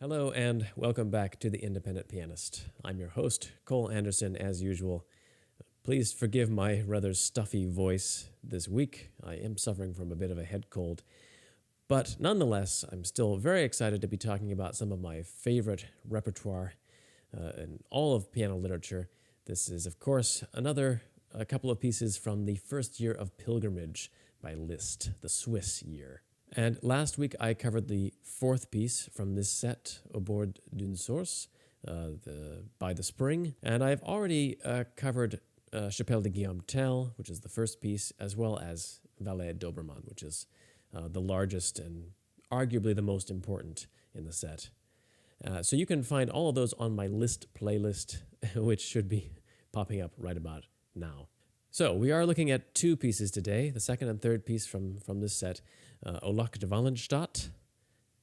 Hello and welcome back to The Independent Pianist. I'm your host, Cole Anderson, as usual. Please forgive my rather stuffy voice this week. I am suffering from a bit of a head cold. But nonetheless, I'm still very excited to be talking about some of my favorite repertoire in all of piano literature. This is, of course, a couple of pieces from the first year of pilgrimage by Liszt, the Swiss year. And last week I covered the fourth piece from this set, Au bord d'une source, by the spring. And I've already covered Chapelle de Guillaume Tell, which is the first piece, as well as Ballet Dobermann, which is the largest and arguably the most important in the set. So you can find all of those on my Liszt playlist, which should be popping up right about now. So we are looking at two pieces today, the second and third piece from this set, Au lac de Wallenstadt,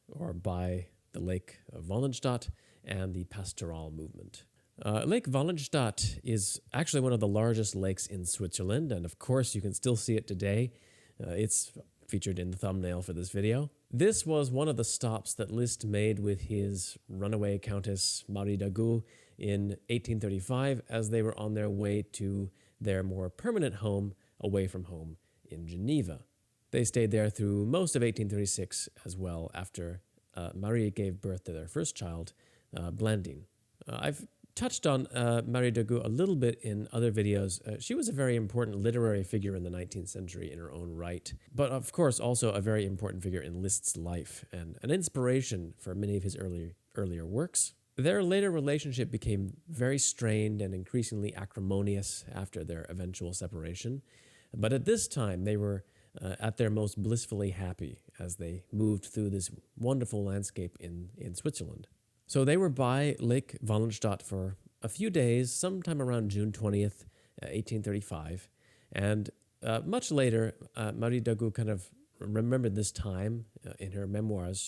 or by the Lake of Wallenstadt, and the Pastorale movement. Lake Wallenstadt is actually one of the largest lakes in Switzerland, and of course you can still see it today. It's featured in the thumbnail for this video. This was one of the stops that Liszt made with his runaway Countess Marie d'Agoult in 1835 as they were on their way to their more permanent home away from home in Geneva. They stayed there through most of 1836 as well after Marie gave birth to their first child, Blandine. I've touched on Marie d'Agoult a little bit in other videos. She was a very important literary figure in the 19th century in her own right, but of course also a very important figure in Liszt's life and an inspiration for many of his earlier works. Their later relationship became very strained and increasingly acrimonious after their eventual separation, but at this time they were at their most blissfully happy as they moved through this wonderful landscape in Switzerland. So they were by Lake Wallenstadt for a few days, sometime around June 20th, 1835. And much later, Marie d'Agoult kind of remembered this time. In her memoirs,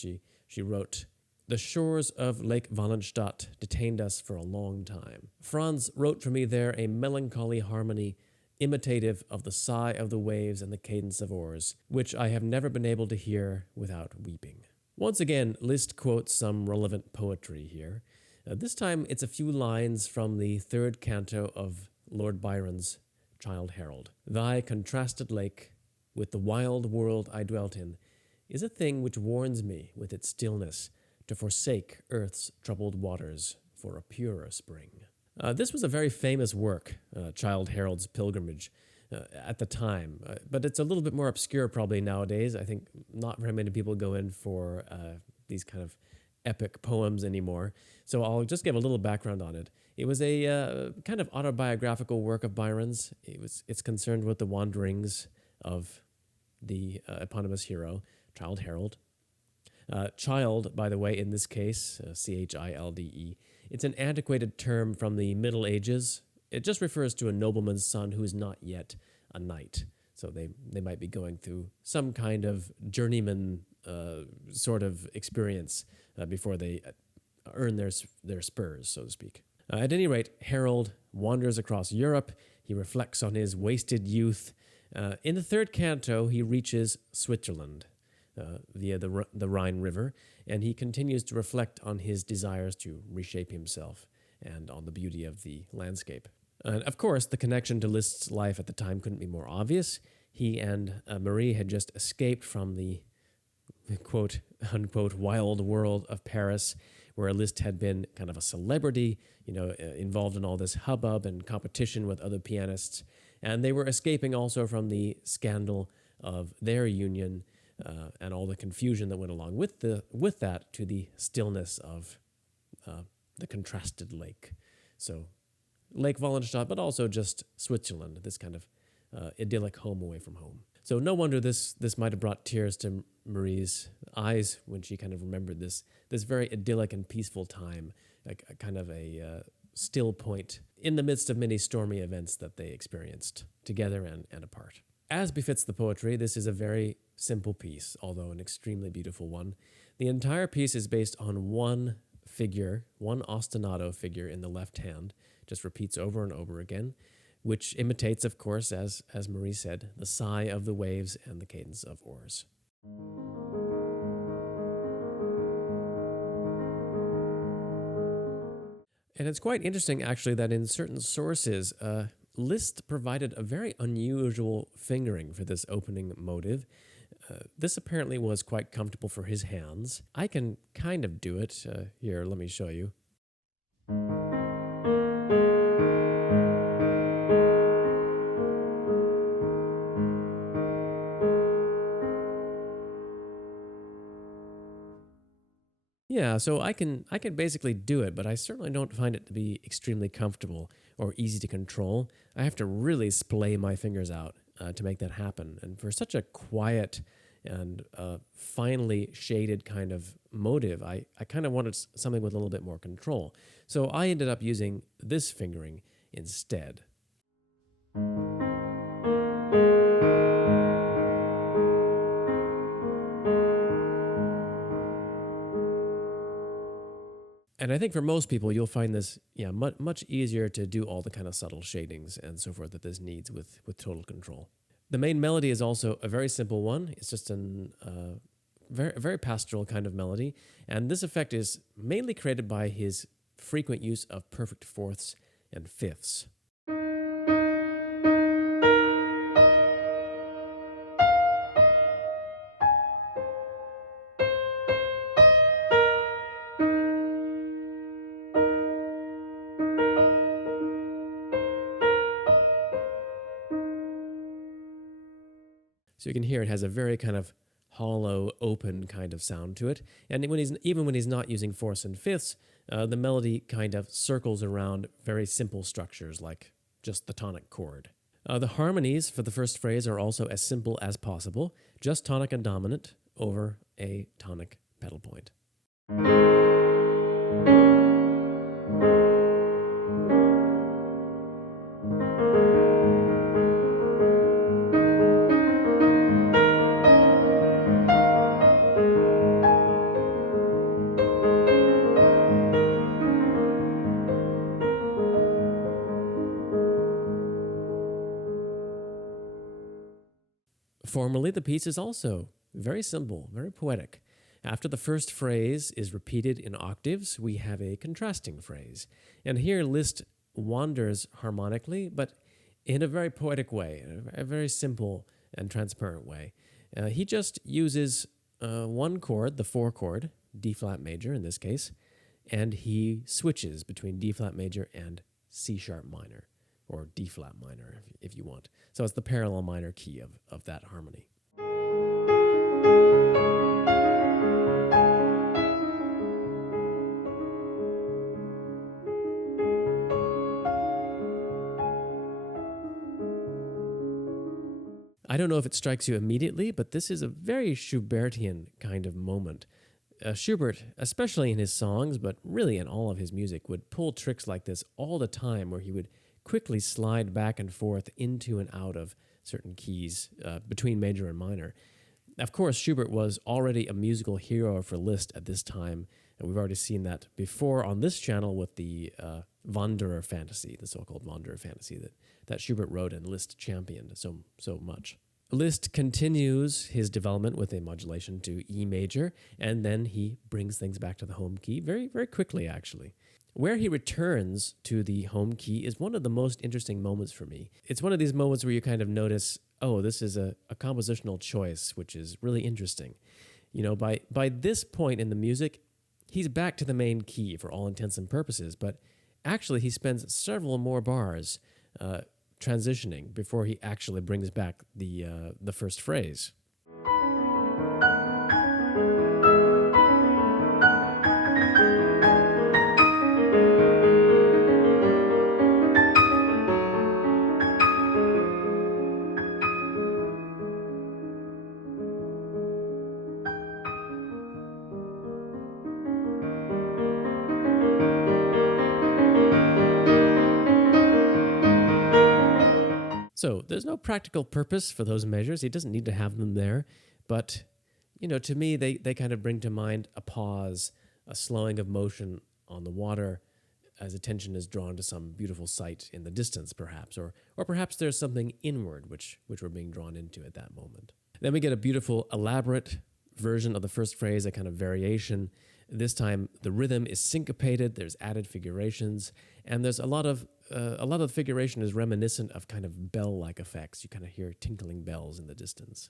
she wrote, "The shores of Lake Wallenstadt detained us for a long time. Franz wrote for me there a melancholy harmony imitative of the sigh of the waves and the cadence of oars, which I have never been able to hear without weeping." Once again, Liszt quotes some relevant poetry here. This time it's a few lines from the third canto of Lord Byron's Childe Harold. "Thy contrasted lake, with the wild world I dwelt in, is a thing which warns me with its stillness to forsake earth's troubled waters for a purer spring." This was a very famous work, Childe Harold's Pilgrimage, at the time, but it's a little bit more obscure probably nowadays. I think not very many people go in for these kind of epic poems anymore, so I'll just give a little background on it. It was a kind of autobiographical work of Byron's. It's concerned with the wanderings of the eponymous hero, Childe Harold. Child, by the way, in this case, Childe, it's an antiquated term from the Middle Ages. It just refers to a nobleman's son who is not yet a knight. So they might be going through some kind of journeyman sort of experience before they earn their spurs, so to speak. At any rate, Harold wanders across Europe. He reflects on his wasted youth. In the third canto, he reaches Switzerland via the Rhine River, and he continues to reflect on his desires to reshape himself and on the beauty of the landscape. And of course, the connection to Liszt's life at the time couldn't be more obvious. He and Marie had just escaped from the quote-unquote wild world of Paris, where Liszt had been kind of a celebrity, involved in all this hubbub and competition with other pianists. And they were escaping also from the scandal of their union and all the confusion that went along with that to the stillness of the contrasted lake. So Lake Wallenstadt, but also just Switzerland, this kind of idyllic home away from home. So no wonder this might have brought tears to Marie's eyes when she kind of remembered this very idyllic and peaceful time, like a kind of a still point in the midst of many stormy events that they experienced together and apart. As befits the poetry, this is a very simple piece, although an extremely beautiful one. The entire piece is based on one figure, one ostinato figure in the left hand, just repeats over and over again, which imitates, of course, as Marie said, the sigh of the waves and the cadence of oars. And it's quite interesting, actually, that in certain sources, Liszt provided a very unusual fingering for this opening motive. This apparently was quite comfortable for his hands. I can kind of do it. Here, let me show you. Yeah, so I can basically do it, but I certainly don't find it to be extremely comfortable or easy to control. I have to really splay my fingers out to make that happen. And for such a quiet and finely shaded kind of motive, I kind of wanted something with a little bit more control. So I ended up using this fingering instead. And I think for most people, you'll find this, much easier to do all the kind of subtle shadings and so forth that this needs with total control. The main melody is also a very simple one. It's just a very pastoral kind of melody. And this effect is mainly created by his frequent use of perfect fourths and fifths. So you can hear it has a very kind of hollow, open kind of sound to it. And even when he's not using fourths and fifths, the melody kind of circles around very simple structures like just the tonic chord. The harmonies for the first phrase are also as simple as possible, just tonic and dominant over a tonic pedal point. Formally, the piece is also very simple, very poetic. After the first phrase is repeated in octaves, we have a contrasting phrase. And here Liszt wanders harmonically, but in a very poetic way, a very simple and transparent way. He just uses one chord, the 4 chord, D flat major in this case, and he switches between D flat major and C sharp minor, or D flat minor if you want. So it's the parallel minor key of that harmony. I don't know if it strikes you immediately, but this is a very Schubertian kind of moment. Schubert, especially in his songs, but really in all of his music, would pull tricks like this all the time where he would quickly slide back and forth into and out of certain keys between major and minor. Of course, Schubert was already a musical hero for Liszt at this time, and we've already seen that before on this channel with the Wanderer Fantasy, the so-called Wanderer Fantasy that Schubert wrote and Liszt championed so much. Liszt continues his development with a modulation to E major, and then he brings things back to the home key very, very quickly, actually. Where he returns to the home key is one of the most interesting moments for me. It's one of these moments where you kind of notice, oh, this is a compositional choice, which is really interesting. You know, by this point in the music, he's back to the main key for all intents and purposes, but actually he spends several more bars transitioning before he actually brings back the first phrase. So there's no practical purpose for those measures. He doesn't need to have them there. But, you know, to me, they kind of bring to mind a pause, a slowing of motion on the water as attention is drawn to some beautiful sight in the distance, perhaps. Or perhaps there's something inward which we're being drawn into at that moment. Then we get a beautiful, elaborate version of the first phrase, a kind of variation. This time the rhythm is syncopated, there's added figurations, and there's a lot of the figuration is reminiscent of kind of bell-like effects. You kind of hear tinkling bells in the distance.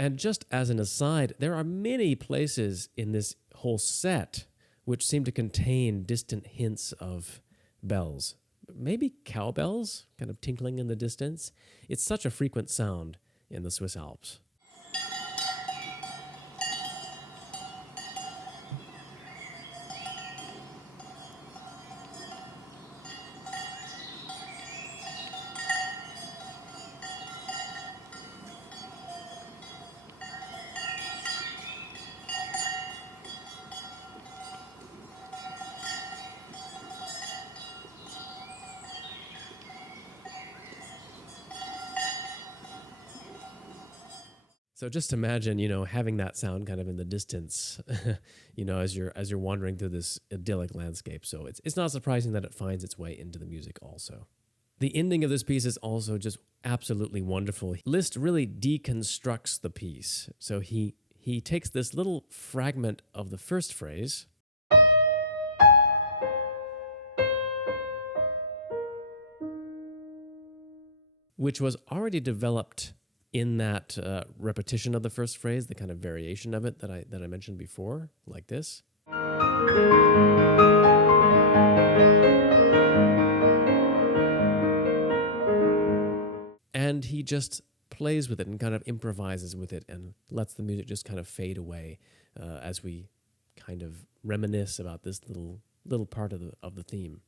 And just as an aside, there are many places in this whole set which seem to contain distant hints of bells. Maybe cowbells, kind of tinkling in the distance. It's such a frequent sound in the Swiss Alps. So just imagine, having that sound kind of in the distance, as you're wandering through this idyllic landscape. So it's not surprising that it finds its way into the music also. The ending of this piece is also just absolutely wonderful. Liszt really deconstructs the piece. So he takes this little fragment of the first phrase, which was already developed in that repetition of the first phrase, the kind of variation of it that I mentioned before, like this. And he just plays with it and kind of improvises with it and lets the music just kind of fade away as we kind of reminisce about this little part of the theme.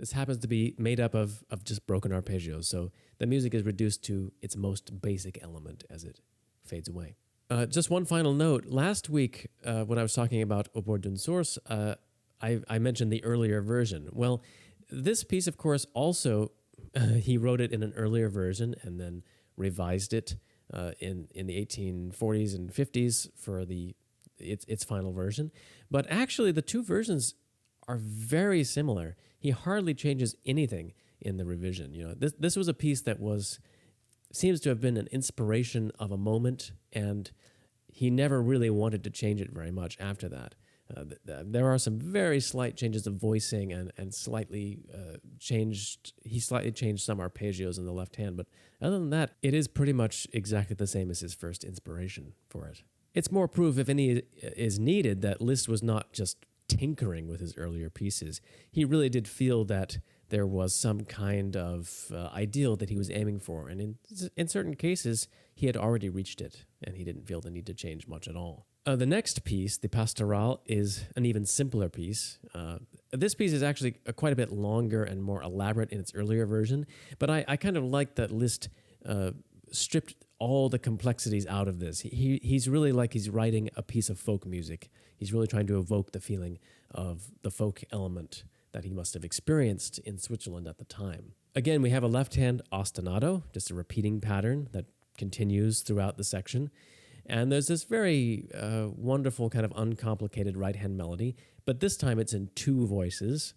This happens to be made up of just broken arpeggios, so the music is reduced to its most basic element as it fades away. Just one final note. Last week, when I was talking about Au bord d'une source, I mentioned the earlier version. Well, this piece, of course, also, he wrote it in an earlier version and then revised it in the 1840s and 50s for its final version. But actually, the two versions are very similar. He hardly changes anything in the revision. This was a piece that seems to have been an inspiration of a moment, and he never really wanted to change it very much after that. There are some very slight changes of voicing and slightly changed some arpeggios in the left hand, but other than that, it is pretty much exactly the same as his first inspiration for it. It's more proof, if any is needed, that Liszt was not just tinkering with his earlier pieces. He really did feel that there was some kind of ideal that he was aiming for, and in certain cases, he had already reached it, and he didn't feel the need to change much at all. The next piece, the Pastorale, is an even simpler piece. This piece is actually quite a bit longer and more elaborate in its earlier version, but I kind of like that Liszt stripped all the complexities out of this. He's really like he's writing a piece of folk music. He's really trying to evoke the feeling of the folk element that he must have experienced in Switzerland at the time. Again, we have a left-hand ostinato, just a repeating pattern that continues throughout the section. And there's this very wonderful kind of uncomplicated right-hand melody, but this time it's in two voices.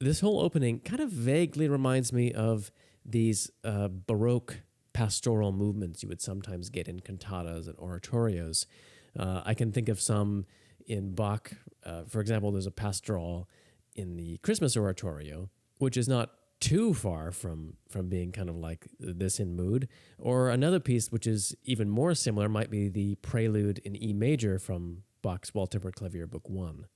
This whole opening kind of vaguely reminds me of these Baroque pastoral movements you would sometimes get in cantatas and oratorios. I can think of some in Bach. For example, there's a pastoral in the Christmas oratorio, which is not too far from being kind of like this in mood. Or another piece which is even more similar might be the prelude in E major from Bach's Well-Tempered Clavier Book 1.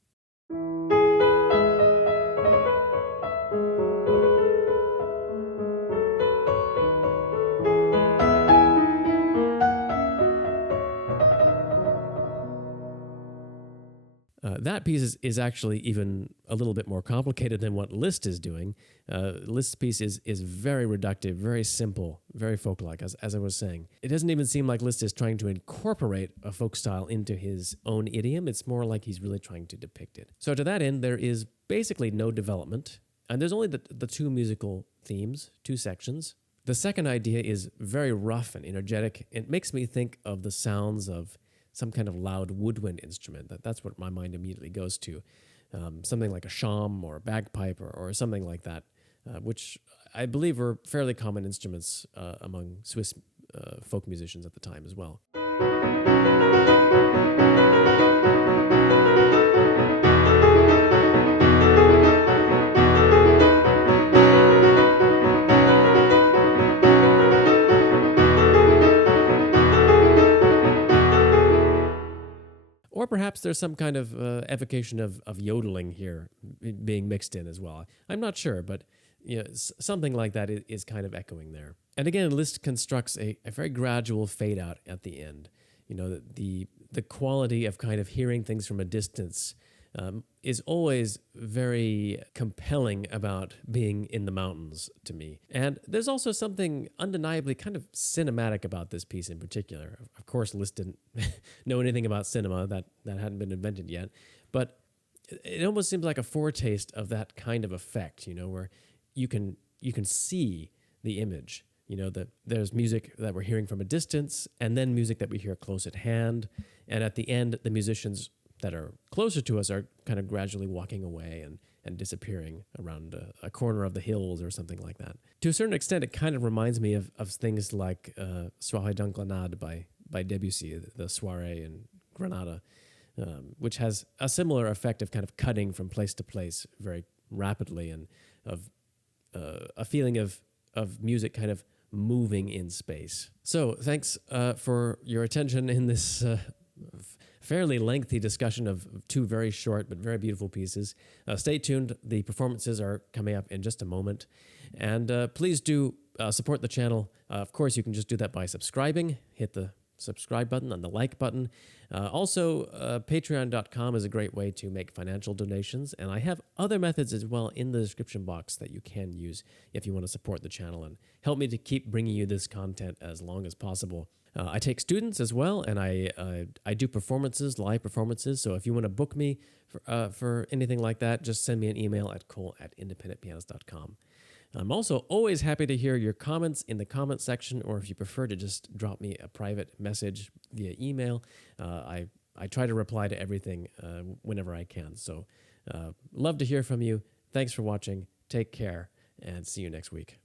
That piece is actually even a little bit more complicated than what Liszt is doing. Liszt's piece is very reductive, very simple, very folk-like, as I was saying. It doesn't even seem like Liszt is trying to incorporate a folk style into his own idiom. It's more like he's really trying to depict it. So to that end, there is basically no development, and there's only the two musical themes, two sections. The second idea is very rough and energetic. It makes me think of the sounds of some kind of loud woodwind instrument. That's what my mind immediately goes to. Something like a shawm or a bagpipe or something like that, which I believe were fairly common instruments among Swiss folk musicians at the time as well. Or perhaps there's some kind of evocation of yodeling here being mixed in as well. I'm not sure, but something like that is kind of echoing there. And again, Liszt constructs a very gradual fade out at the end. The quality of kind of hearing things from a distance is always very compelling about being in the mountains to me. And there's also something undeniably kind of cinematic about this piece in particular. Of course, Liszt didn't know anything about cinema, that hadn't been invented yet, but it almost seems like a foretaste of that kind of effect, where you can see the image. That there's music that we're hearing from a distance, and then music that we hear close at hand, and at the end, the musicians that are closer to us are kind of gradually walking away and disappearing around a corner of the hills or something like that. To a certain extent, it kind of reminds me of things like Soirée dans Grenade by Debussy, the soirée in Granada, which has a similar effect of kind of cutting from place to place very rapidly, and of a feeling of music kind of moving in space. So thanks for your attention in this fairly lengthy discussion of two very short but very beautiful pieces. Stay tuned. The performances are coming up in just a moment. And please do support the channel. Of course, you can just do that by subscribing. Hit the subscribe button and the like button. Also, patreon.com is a great way to make financial donations. And I have other methods as well in the description box that you can use if you want to support the channel and help me to keep bringing you this content as long as possible. I take students as well, and I do performances, live performances. So if you want to book me for anything like that, just send me an email at cole@independentpianist.com. I'm also always happy to hear your comments in the comment section, or if you prefer to just drop me a private message via email. I try to reply to everything whenever I can. So love to hear from you. Thanks for watching. Take care, and see you next week.